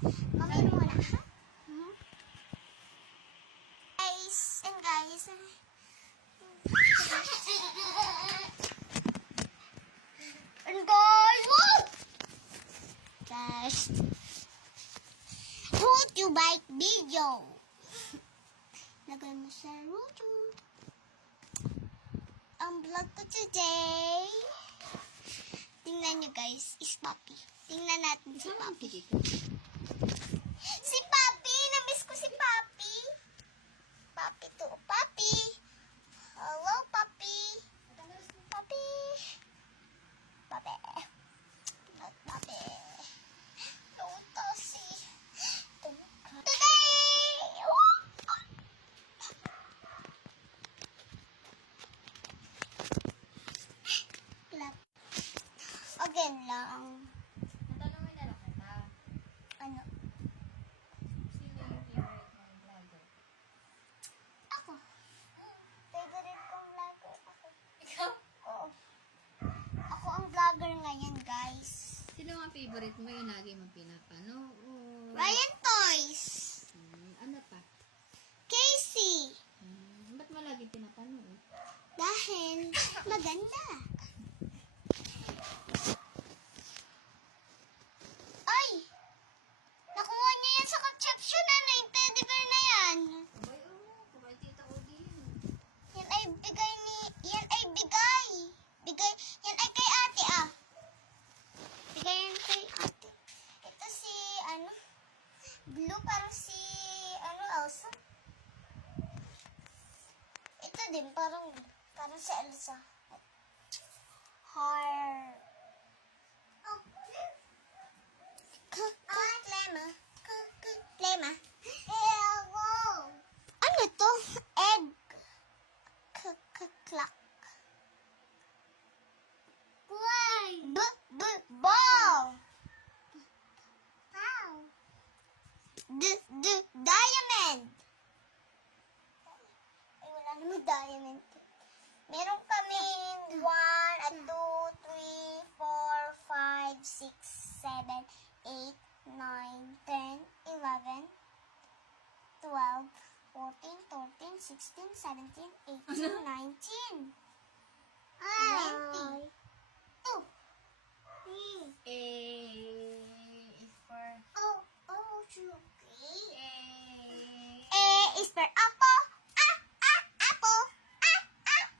Mamaya muna, ha? Guys, and guys. And guys, what? Guys, hope you like video. Lagay mo sa YouTube. Ang vlog ko today, tingnan nyo guys, is Papi. Tingnan natin si Papi. Si Papi! Namiss ko si Papi! Papi to. Papi! Hello, Papi! Papi! Papi! Papi! Lotosi! Today! Clap. Again lang. Natanungin na lang kita. Ano? Sino yung favorite mong vlogger? Ako. Favorite kong vlogger ako. Ikaw? Oo. Ako ang vlogger ngayon, guys. Sino ang favorite mo yung lagi mong pinapanood? Ryan Toys. Ano pa? Casey. Ba't mo lagi pinapanood? Dahil maganda. Ay! Nakuha niya yan sa conception na yung teddy bear na yan. Abay, oo. Kabay tita ko din. Yan ay bigay ni... Yan ay bigay. Bigay... Yan ay kay ate, ah. Bigay yan kay ate. Ito si, ano... Blue, parang si... Ano, Elsa. Ito din, parang si Elsa. Heart. Oh. Klema. Klema. Ano to? Egg. Clock. Why? Ball. Wow. Diamond. Ay, wala namang diamond. Meron kaming 1, 2, 3, 4, 5, 6, 7, 8, 9, 10, 11, 12, 14, 14, 16, 17, 18, 19, 20. Oh. A is for... Chuki. A. A is for apple. Apple.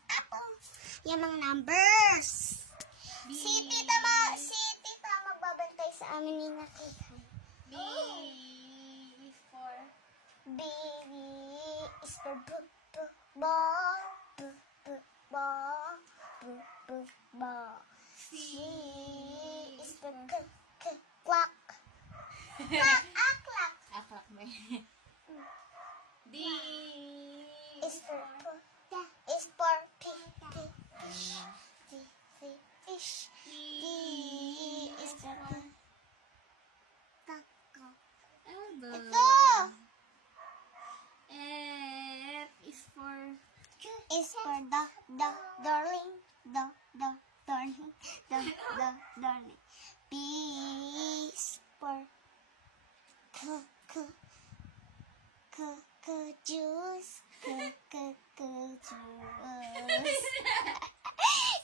Apple. Yan mga numbers. B. Si tita magbabantay sa amin ni nakita. B is for... B is for ball. Ball. C is for clock. Clock. Aklak mo yun. D Is for fish. E D is for taco. elbow. Ito F is for... is for darling. Darling. B is for juice. Juice.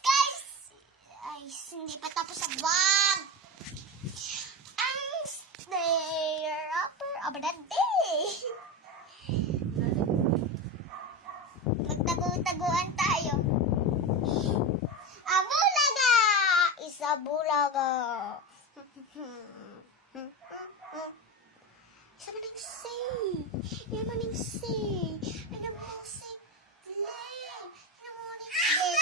Guys! Ay, hindi pa tapos ang vlog. Ang stair upper of the day. Magtago-taguan tayo. Abulaga! Isa bulaga. Sama ng say. Yaman ng say. Ano mo say? Lay. Ano mo ng say?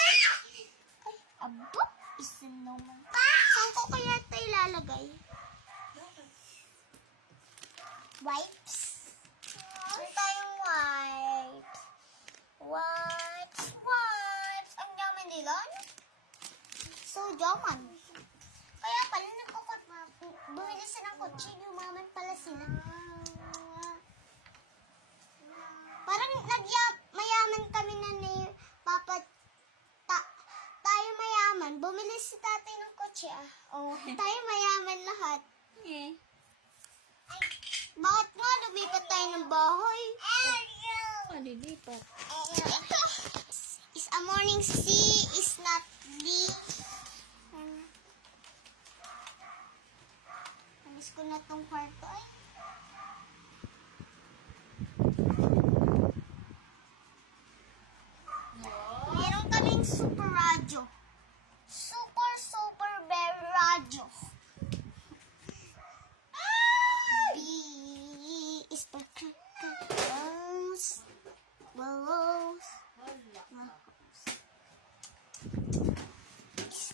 Ay, abo. Isa naman. Saan ko kaya ito ilalagay? Wipes. Meron tayong wipes. Wipes. Ang yaman nila, ano? So, yaman. Kaya pala bumili sila ng kotse, yumaman pala sila. Parang mayaman kami na ni Papa. Tayo mayaman. Bumili si tatay ng kotse, ah. Oh, tayo mayaman lahat. Okay. Ay, lilipat tayo ng bahay. Malilipat. Ito is a morning sea is not the. Alis ko na tong kwarto ay. Meron kaming super radyo. Super very radyo. B is for crackers. Balls.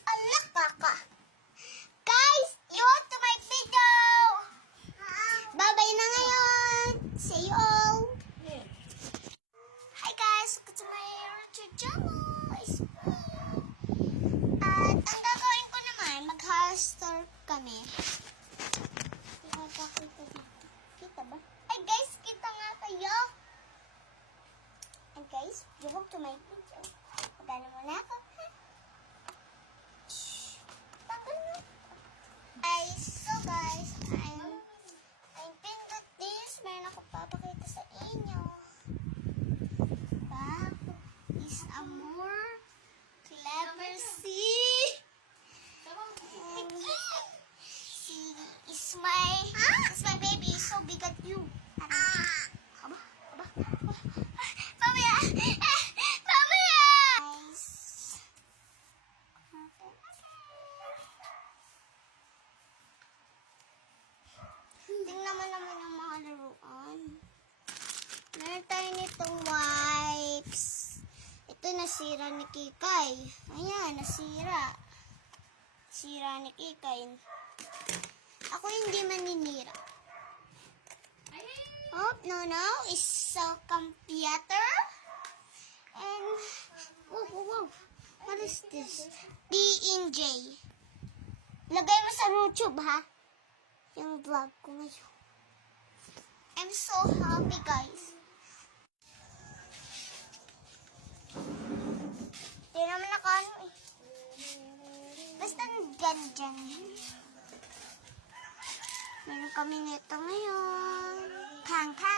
Alak kaka. Guys, you want to my video. Bye-bye na ngayon. See you all. Hi guys, welcome to my YouTube channel. It's me. At ang gagawin ko naman, mag-hair kami. Kita ba? Ay guys, kita nga kayo. And guys, you hope to my video. Pagano mo na ako, ha? Shhh. Tagal na. So guys, I'm pindot this. Meron ako papakita sa inyo. That is a more clever sea. She is my baby. Is so big at you. Aba. Mamaya. Mamaya. Guys. Tingnan mo naman ang mga laruan. Meron tayo nitong wipes. Ito nasira ni Kikay. Ayan, nasira. Sira ni Kikay. Ako hindi maninira. Oh, no. It's a computer. And, whoa. What is this? B&J. Lagay mo sa YouTube, ha? Yung vlog ko ngayon. I'm so happy, guys. Di naman nakano eh. Basta nandyan. Meron kami nito ngayon. Pang. Pa.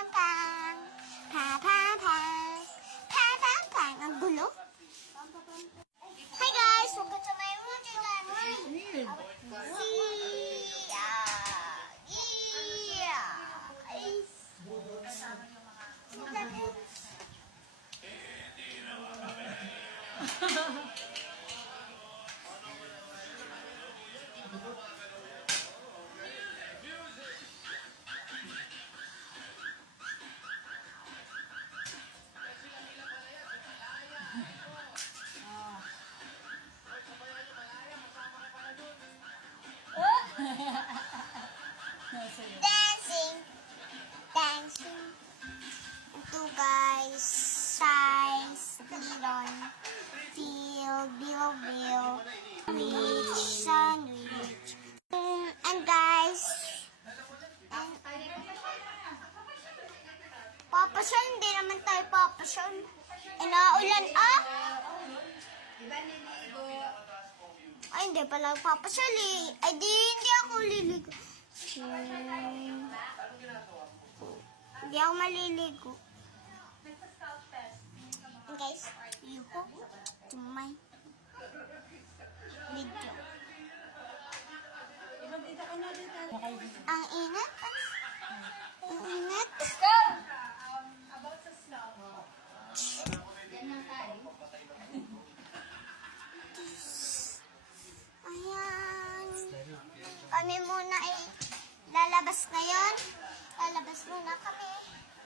Ang gulo. Hi guys! Welcome to my YouTube channel. Dancing. Ito guys, size, bilon, bill, sandwich. And guys, papasyon, hindi naman tayo papasyon. Naulan, Ay, hindi pala papasyon eh. Ay, hindi ako liligo. Hindi ako maliligo. And guys, you hope to my video. Ang ingat. Ang ingat. About sa snow. Yan lang tayo. Ayan. Kami muna ay lalabas ngayon. Lalabas muna kami.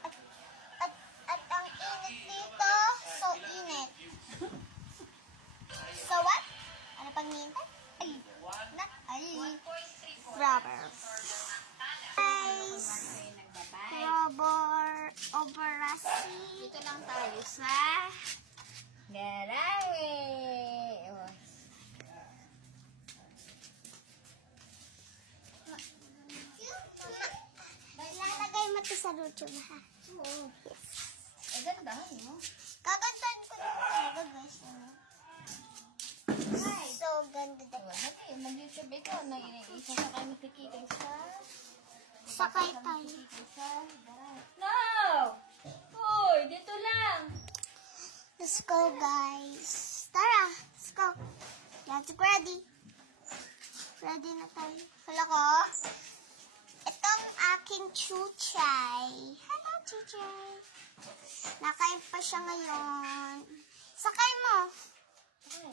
At ang init dito. So init. So what? Ano pang nintay? Rubber. Guys. Rubber. Oberasi. Dito lang tayo sa garahe. Lalagay mo ito sa YouTube, ha? Oo. Ay, gandahan mo. Kakantahan ko na talaga, guys. So, ganda Mag-YouTube ikaw na isa sa kayo nakikita sa Sakay tayo. No! Hoy, dito lang. Let's go, guys. Tara, let's go. Let's go, ready. Ready na tayo. Hala ko. Itong aking chuchay. Hello, chuchay. Nakain pa siya ngayon. Sakay mo.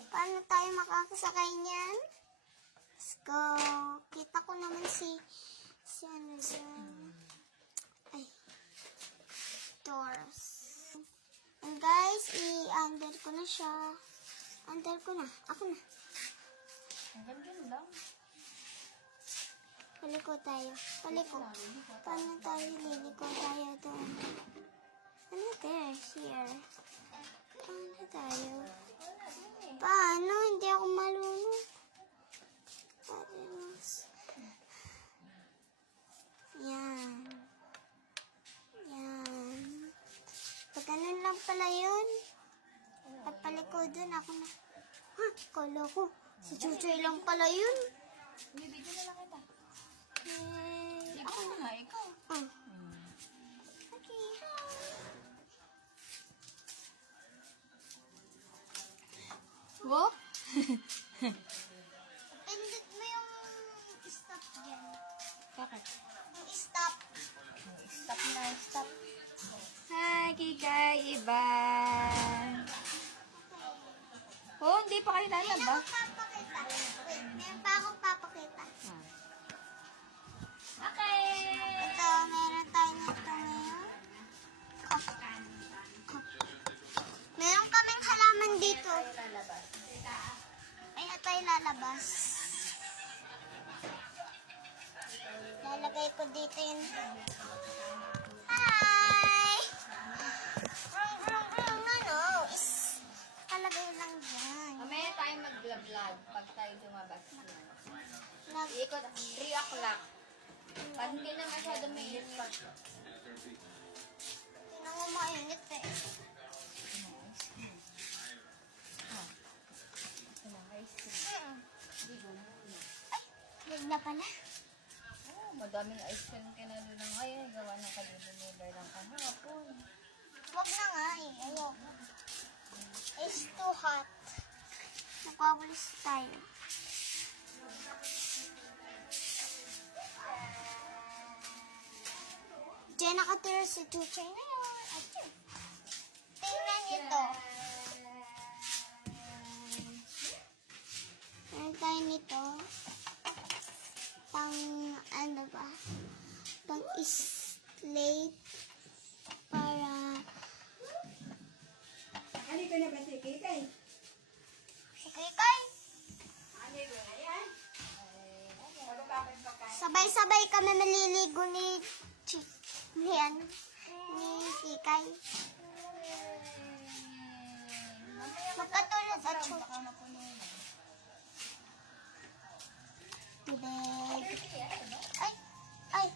Paano tayo makakasakay niyan? Let's go. Kita ko naman si ano dyan. Ay. Doors. And guys, i-under ko na siya. Under ko na. Ako na. Hanggang dun lang. Paliko tayo. Paliko. Paano tayo liliko tayo doon? Ano there? Here. Paano tayo? Paano? Hindi ako marunong. Tapos. Yan. Yan. Pag ganun lang pala yun. At paliko doon. Ako na. Ha? Kala ko. Si Chuchoy lang pala yun. Bibidyo na lang kita. Eh, Ikaw na nga, ikaw. ah. Okay, hi. Whoop! Pindot mo yung stop dyan. Bakit? Yung stop. Stop na, stop. Hi, Kikay, Iban. Oh, hindi pa kayo Meron lalabas. akong papakita. Wait, meron pa akong papakita. Okay. Ito, meron tayo nito ngayon. Meron kaming halaman dito. Kaya tayo lalabas. Lalagay ko dito yun. Hi! Ano? Palagay lang dyan. Mamaya tayo mag-vlog pag tayo lumabas. Nag Iikot 3 o'clock. Pag hindi na masyado may init. Tingnan mo mainit eh. Ice cream. Ay, na pala. Oh, madaming ice cream kinalo na ngayon. Gawa ng kanilunodar ng kahapon. Huwag na nga eh. Ayoko. It's too hot. Nagwawalis tayo. Diyan nakatira si Chuchay na yun. Achoo. Tingnan niyo to. Meron tayo nito. Pang ano ba? Pang slate para Halika na ba si Kikay? si Kikay. Halika na yan. Magkakapit pa ka. Sabay-sabay kami maliligo ni Kikay. Magkatulad at Chuchay. Bibig. Ay! Ay!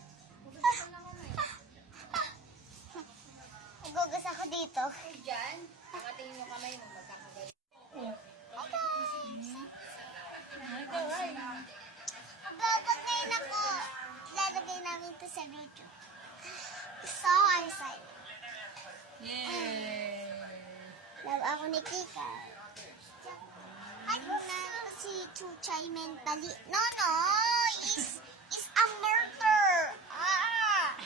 Nagugas ako dito. Diyan, nakatingin yung kamay mo, magkakagal. Hi guys! Magbabagayin ako. Ilalagay namin ito sa video. So, I'm excited. Yay! Love ako ni Kikay. Ano na si Chuchay mentally? No, is a murder. Ah!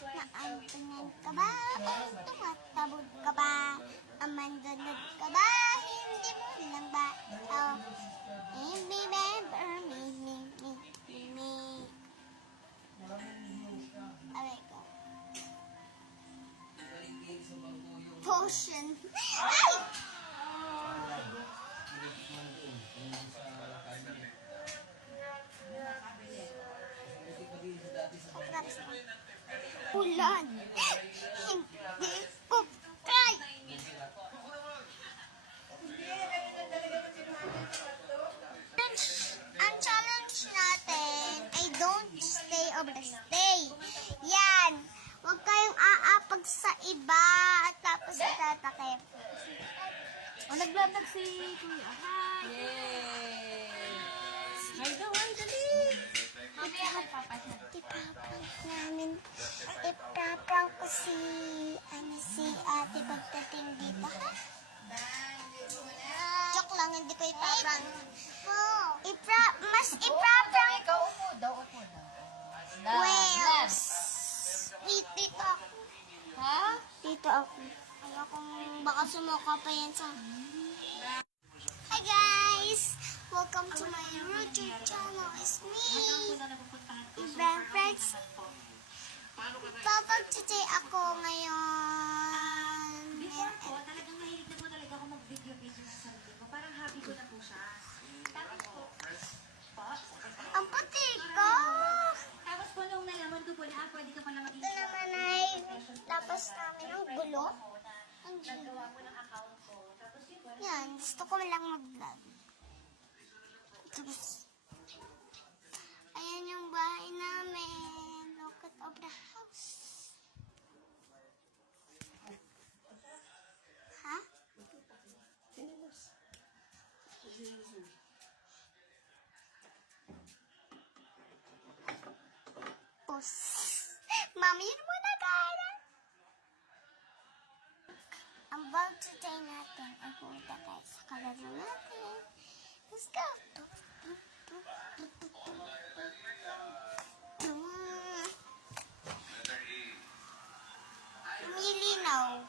Naampunan ka ba? O tumatabod ka ba? Amandunod ka ba? Hindi mo lang ba? Oh, remember me. Aray ko. Potion. Ay! Ulan. Hindi ko kay. Ang challenge natin ay don't stay over stay. Yan. Huwag kayong aapag sa naglatag si Kuya. Hi! Yay! Hi daw, hi, dali! Mamaya magpapasya. Ipaprank namin. Ipaprank ko si ate pagdating dito, ha? Joke lang, hindi ko ipaprank. Mas ipaprank Ikaw upo daw, upo daw. Wales. Dito ako. Ha? Dito ako. Ayokong baka sumuka pa yan sa... Hi guys! Welcome to my YouTube channel. It's me, Ibrahim Friends. Papag today ako ngayon. Talagang mahilig na po talaga ako mag-video-video sa sarili ko. Parang hobby ko na po siya. Tapos po, Ang puti ko! tapos po nung nalaman ko po na pwede ka pala maging Ito naman ay tapos namin ang gulo. Ang gulo. gawa ko ng account ko. Tapos yun po, Yan, gusto ko lang mag-vlog. Tapos, ayan yung bahay namin. Look at of the house. Ha? Pus. Mami, yun muna kaya. Ang vlog today natin ay pumunta tayo sa kalaro natin. Let's go. Lumilinaw.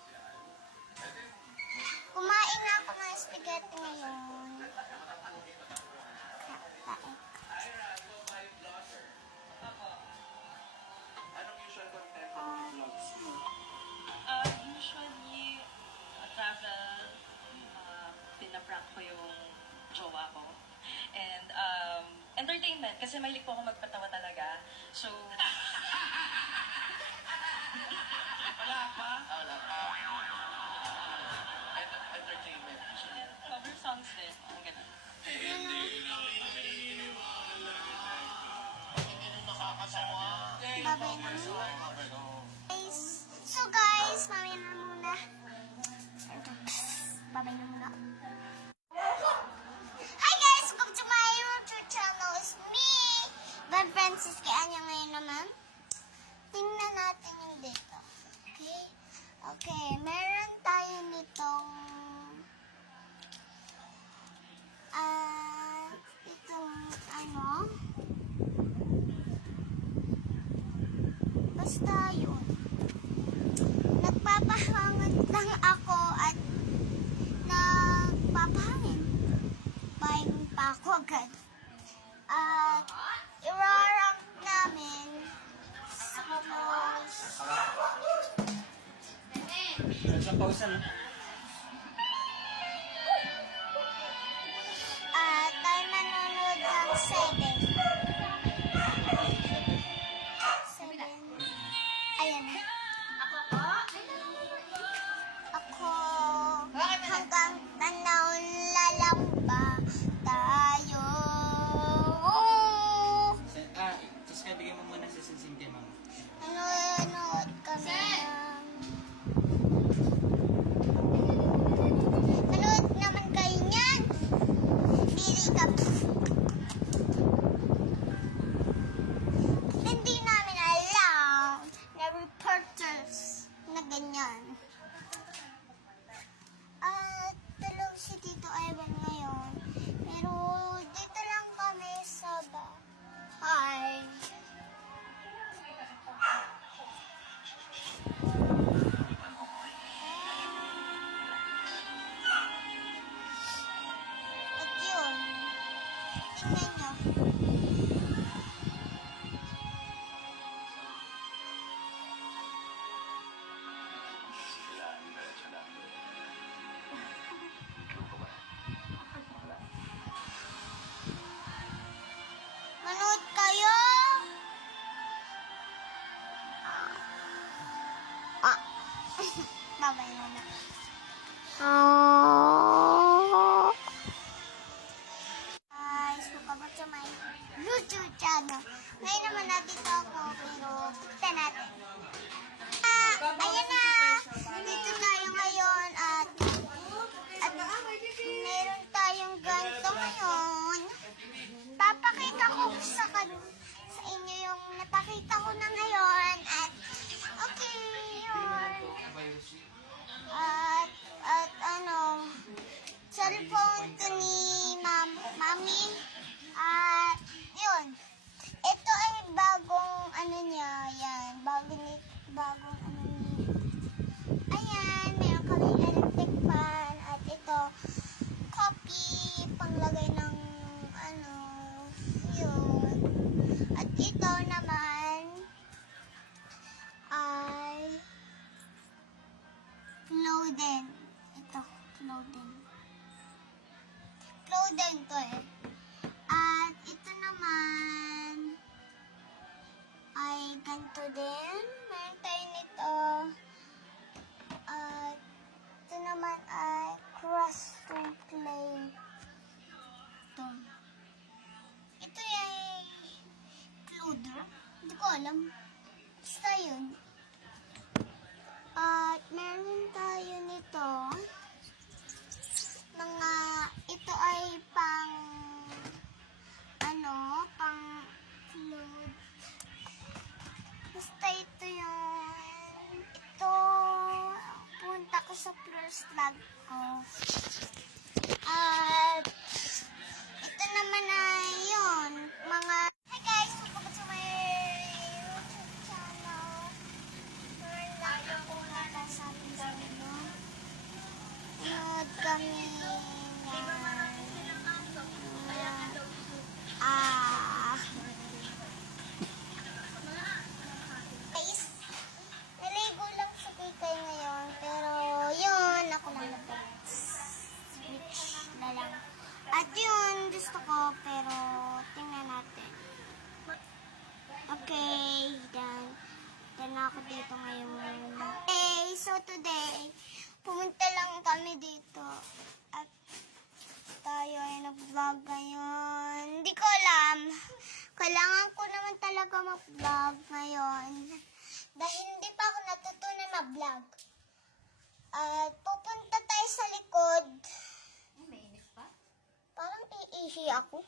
Kumain na ako ng spaghetti ngayon. Kain. Usually, travel, pinaprank ko yung jowa ko. And entertainment, kasi mahilig po ako magpatawa talaga. So, wala pa? Wala pa. Entertainment. And cover songs din. Ang ganun. Babay na muna. So guys, mamaya na muna. Babay na muna. Hi guys! Welcome to my YouTube channel. It's me, Van Francis. Kaya niya ngayon naman. Tingnan natin yung dito. Okay? Okay, meron tayo nitong itong ano, basta yun. Nagpapahangit lang ako at nagpapahangin. Bahin pa ako agad. At irarank namin sa close. Sa pausan. At tayo manonood ng 7. 7. Ayan na. Ako hanggang tanaw lalamba tayo. Tapos kaya bigyan mo muna sa sinsing kay mama. Nanonood kami ng... Manood naman kayo niyan. Bili ka. Hindi namin alam na reporters na ganyan. At tulog si Tito Ivan ngayon. Pero dito lang kami sa bahay. At yun, tingnan nyo. Manood kayo! Babay muna. Guys, welcome to my YouTube channel. Ngayon naman nandito ako, pero tignan natin. Ayan na! Dito tayo ngayon at din to eh. At ito naman ay ganito din. Meron tayo nito. At ito naman ay crystal clay. Ito. Ito ay cloder. Hindi ko alam. Basta yun. At meron tayo nito. Mga, ito ay pang, pang cloth. Basta ito yun. Ito, punta ko sa first vlog ko. At, ito naman ay yun. Mga, hi guys! Welcome to my YouTube channel. Meron lang ako nakasabi sa inyo. Nanood kami guys, naligo lang sa kikay ngayon, pero yun, ako lang switch na lang. At yun, gusto ko, pero tingnan natin. Okay, dan ako dito ngayon. Okay, so today, pumunta lang kami dito at tayo ay nag-vlog ngayon. Hindi ko alam. Kailangan ko naman talaga mag-vlog ngayon. Dahil hindi pa ako natutunan mag-vlog. At pupunta tayo sa likod. Mainit pa? Parang iihi ako.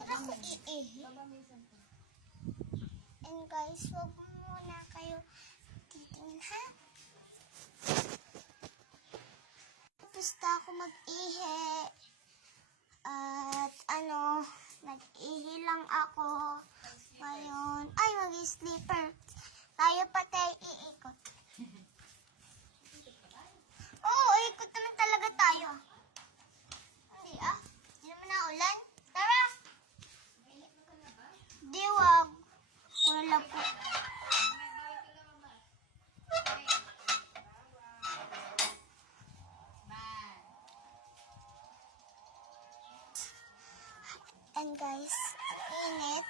Parang ako iihi. And guys, wag muna kayo titingin ha. Basta ako mag-ihi. At nag-ihi lang ako. Ngayon, ay mag-sleeper. Tayo pa tayo iikot. Oo, ikot naman talaga tayo. Hindi hindi naman na ulan. Tara! Di wag. Wala po. And guys, init.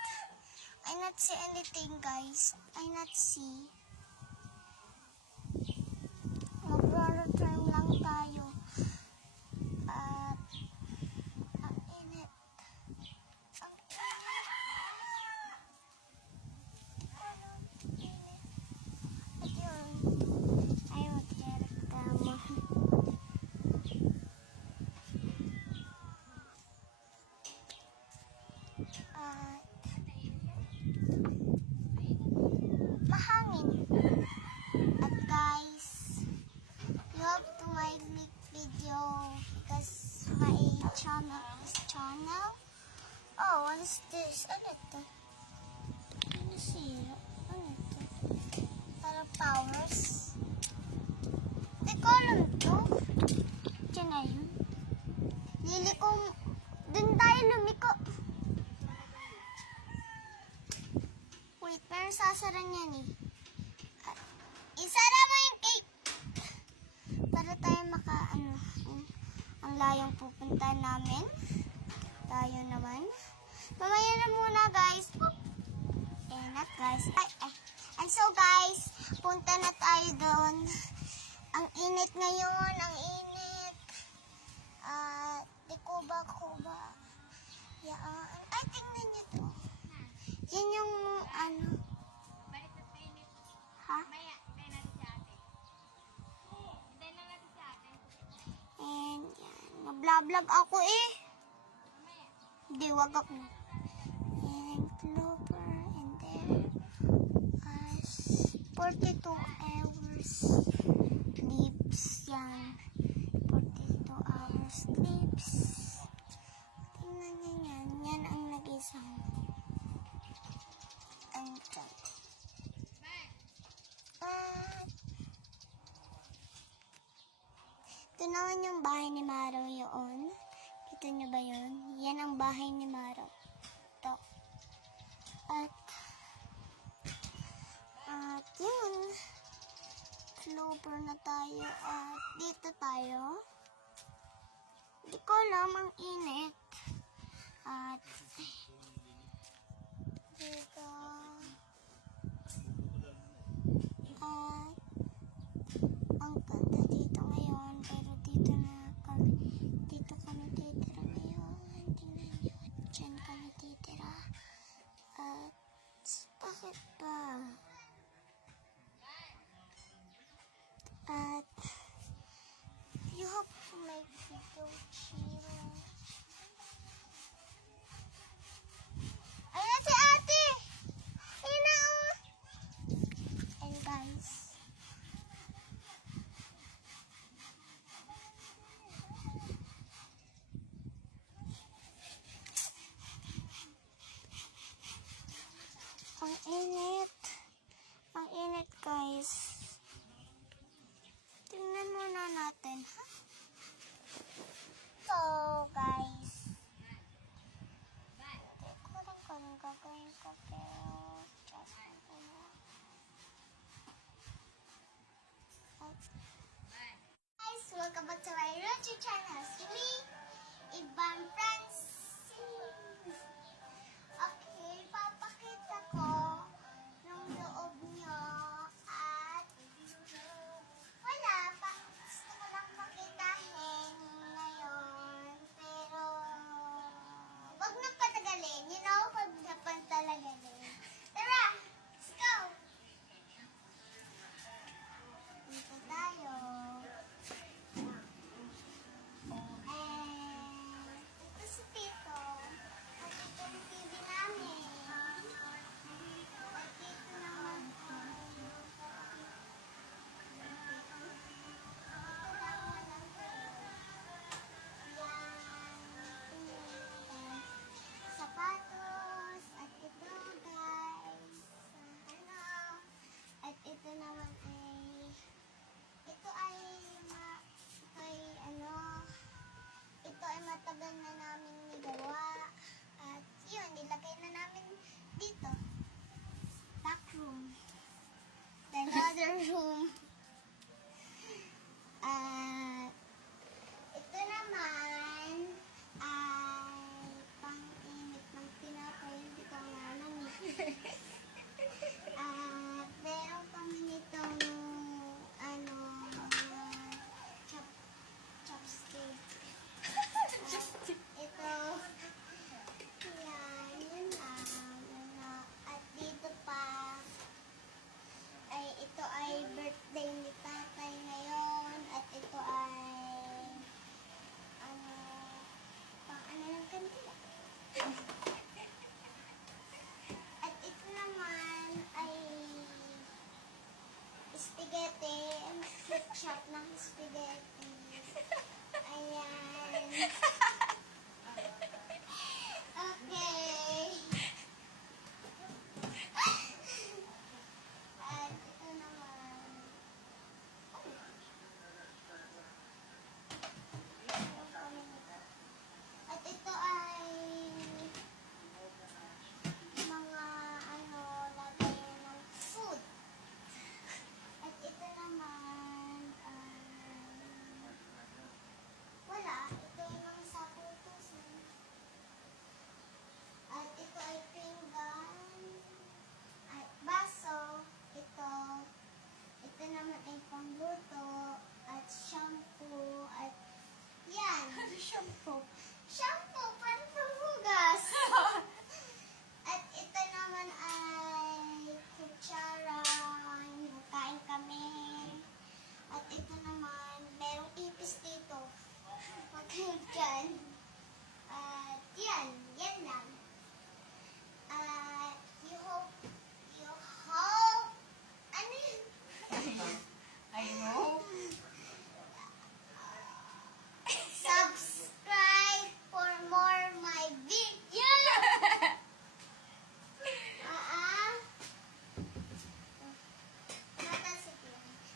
I not see anything guys. I not see. Mag-roller term lang tayo. At ang init. At yun. Ay, magreklamo. Mahangin. At guys, you have to my like video because my channel is channel. Oh, what is this? Ano ito? Ano siya? Ano ito? Para powers. Hindi ko alam ito. Diyan na yun. Liliko. Dun tayo lumiko. Wait, pero sasara niyan eh. Isara mo yung cake! Para tayo ang layong pupunta namin. Tayo naman. Mamaya na muna guys. Boop. Not guys. And so guys, punta na tayo doon. Ang init ngayon, ang init. Di kuba. Yan. Ay, tingnan niyo to. Yan yung ha? And yan. Nag-vlog ako eh. Hindi, wag ako. And clover and there. 42 hours sleeps. Yan. 42 hours sleeps. Tingnan niyo yan. Yan ang nag-isang. And dyan. Ito naman yung bahay ni Maro yun. Kita niyo ba yun? Yan ang bahay ni Maro. Ito. At yun. Clover na tayo. At dito tayo. Di ko alam, ang init. At dito. At ang ganda dito ngayon. Pero dito kami titira ngayon. Tingnan nyo. Diyan kami titira. At bakit ba? At you have to make video chill. Ayan si ate! Ayan na oh! And guys, ang init. Ang init guys. Tingnan muna natin, ha? So, guys. Hindi ko rin kung gagawin ko, pero just muna. Guys, welcome back to my YouTube channel. It's me, Ivan Francis. Okay, papakita ko yung loob niyo at wala pa. Gusto ko lang pakitahin ngayon. Pero, wag na patagalin. You know, wag na patagalin. Tara, let's go! Dito tayo. And, ito si Tito. At ito yung TV namin. At dito naman po. Sapatos at ito guys at ito naman ito ay matagal na namin nigawa at yun, nilagay na namin dito back room, another room. At ito naman ay pang-init ng tinapay. Hindi ko nga namin. Meron kami nitong chopstick. Ito, yun lang. At dito pa, ito ay birthday ni tatay ngayon. At ito ay, pang ng kandila. At ito naman ay spaghetti. Shop ng spaghetti. Ayan. Okay. At ito naman. At ito ay mga lagay ng food. At ito naman wala. Ito ay mga saputusin. At ito ay pinggan. At baso. Ito naman ay pangluto. At shampoo. At yan. Ano shampoo? Shampoo, parang panghugas. At ito naman ay kutsara. Kain kami. At ito naman, merong ipis dito. Magkain dyan. At yan lang. You hope, ano yun? I know. Subscribe for more my video.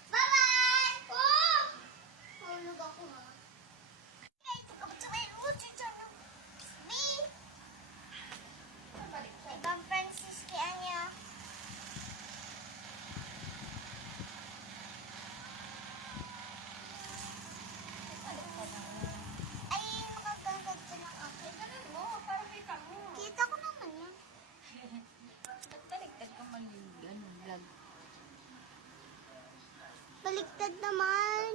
Bye-bye! Oh! Hulog ako ha. Guys, welcome to my YouTube channel. Me, Ivan Francis Kianya. baliktad naman.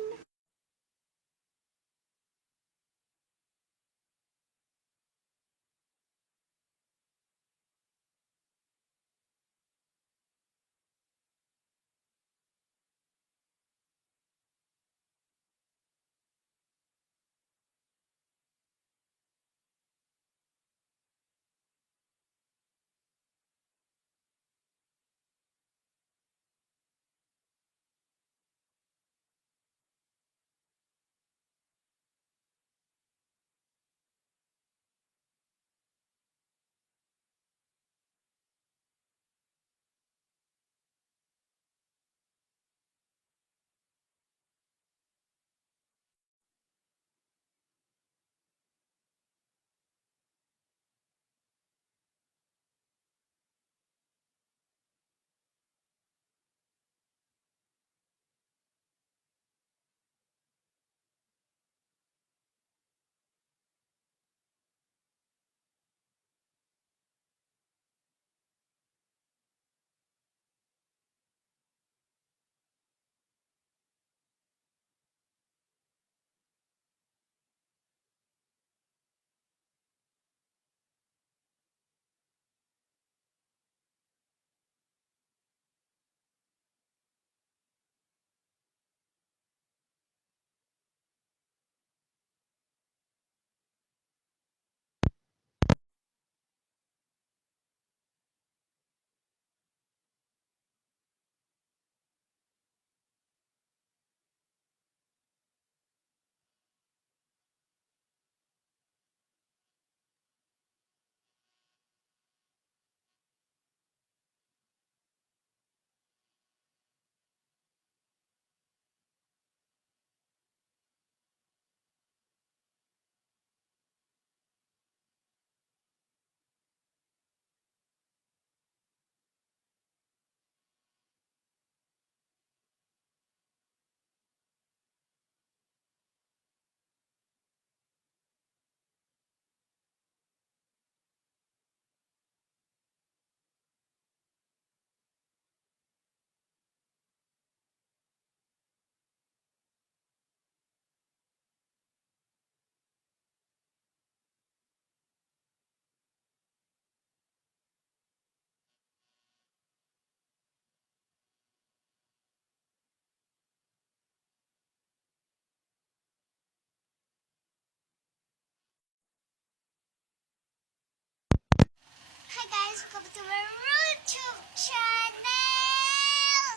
Hi guys, welcome to my YouTube channel!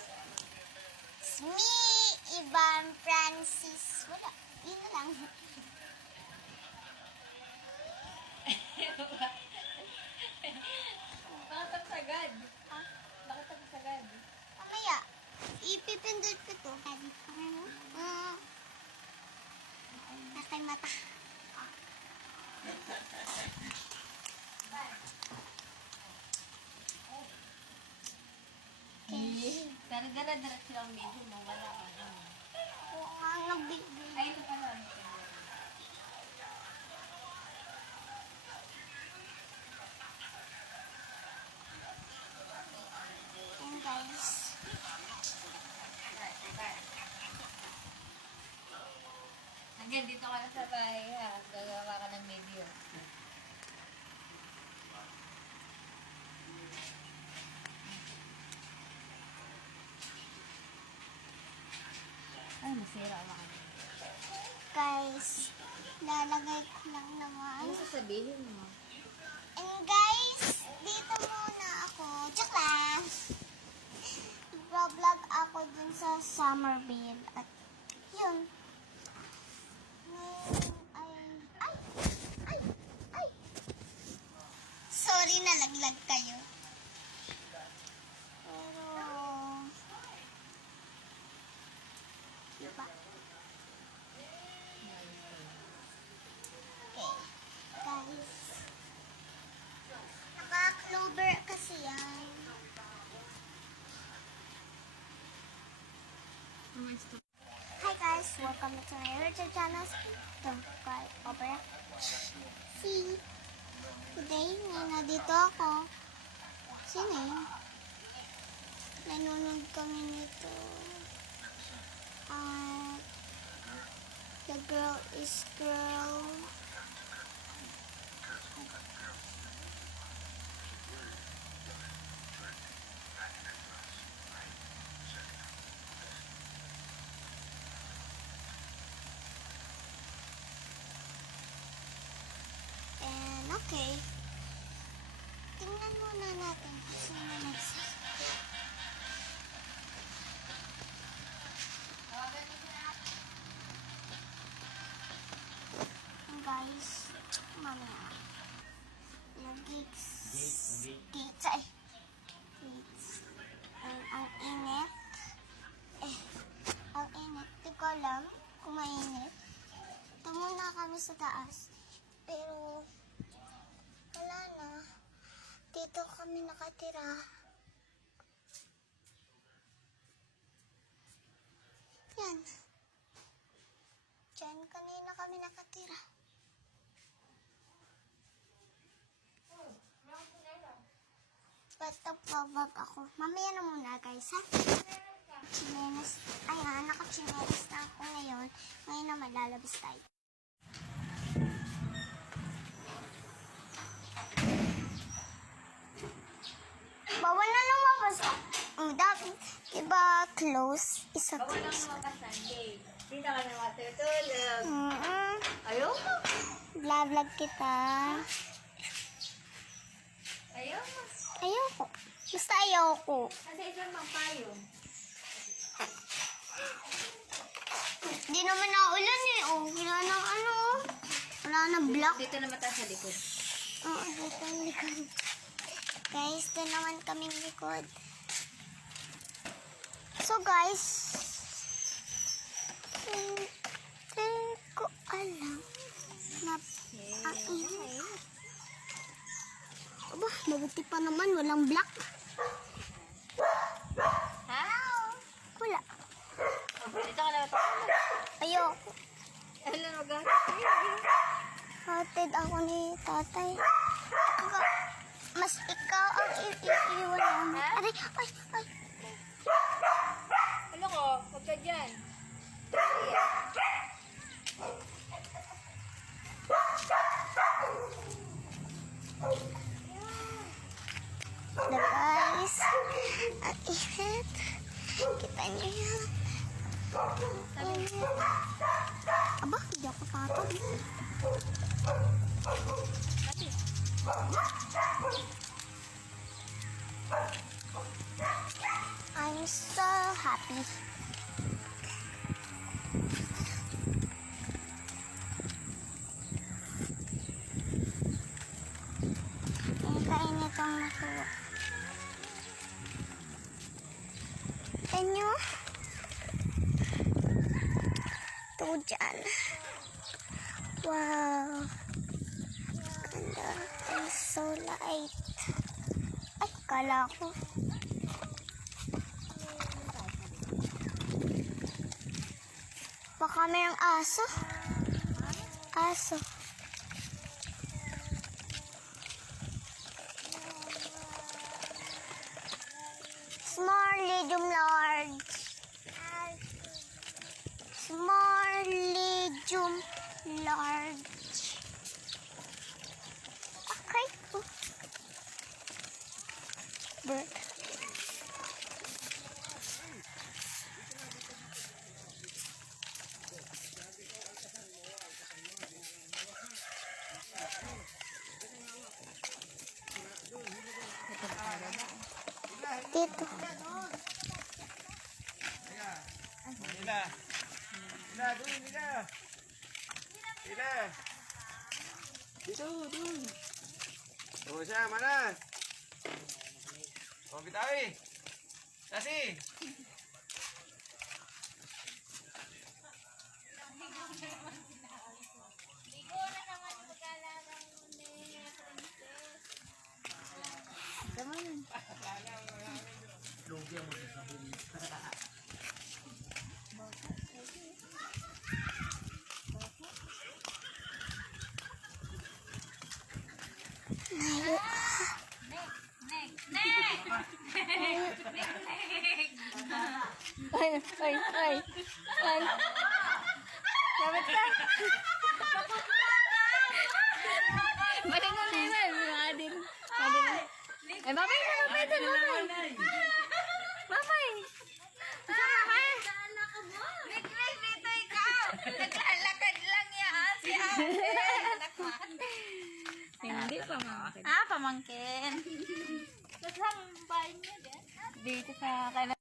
It's me, Ivan Francis. Wala, yun na lang. Bakit ang sagad? Ha? Bakit ang sagad? Mamaya, ipipindot ko to. Nakay mata. Pero dala-diretso lang medyo mo. Wala ka na. Oo nga, nagbigay. Ay, ito pala. Ayan guys. Hanggang dito ka na sa bahay ha. Gagawa ka ng video. Ay, masira ako. Guys, lalagay ko lang naman. Ano sasabihin mo? And guys, dito muna ako. Joke lang. Vlog ako dun sa Summerville. At yun. Ngayon ay. Sorry, nalaglag kayo. Pero, diba? Okay, guys. Naka-clover kasi yan. Hi guys, welcome to my YouTube channel. Don't forget over. See, today, nandito ako. Sino yun? Nanonood kami nito. girl is girl. And okay. Tingnan muna natin kung sino nagsasabi. Guys, mamaya. Nag-gigs. Gates ay. Gates. Ang init. Ang init. Di ko alam kung mainit. Ito muna kami sa taas. Pero, wala na. Dito kami nakatira. Yan. Diyan kanina kami nakatira. Ba't nagpabag ako? Mamaya na muna guys ha. Chinelas. Ayan, nakachinelas na ako ngayon. Ngayon naman lalabas tayo. Bawal na lumabas. Dapat, diba, close? Isa Bawal lang close. mga Sunday. Hindi na ka na matutulog. Ayaw mo. Vlog kita. Ayaw mo. Ayoko. Basta ayoko. Kasi isang magpayong. Di naman naulan eh. Oh, wala na ano. Wala na block. Dito naman tayo sa likod. Oo, dito ang likod. Guys, doon naman kaming likod. So guys, hindi ko alam na ang init. Aba, mabuti pa naman, walang block. How? Wala. Dito ka naman patulog. Ayoko. Alam mo gano'n. Hatid ako ni tatay. Mas ikaw ang iiwan namin. Ha? Aray, ay, ay. Ano ko? Huwag ka dyan. Na guys, ang init. Kita niyo yan. Ang init. Aba, hindi ako patag. I'm so happy. Ang kainit ang natuwa. Tanyo. Ito dyan. Wow. Ganda. It's so light. Ay, kala ko. Baka mayroong aso. Aso. Small, medium, large. Small, medium, large. Okay. Bird. Dito. Hila. Hila, dun, hila. Hila. Dito, dun. O siya, mana? O, bitawi. Tasi. Ay. Dapat ka. Balik mo na yun. Adin. Eh, babay na. Babay na. Babay. Babay. Niklas, dito ikaw. Naglalakad lang yan si ate. Hindi pamangkin. Ah, pamangkin. Dito sa kailan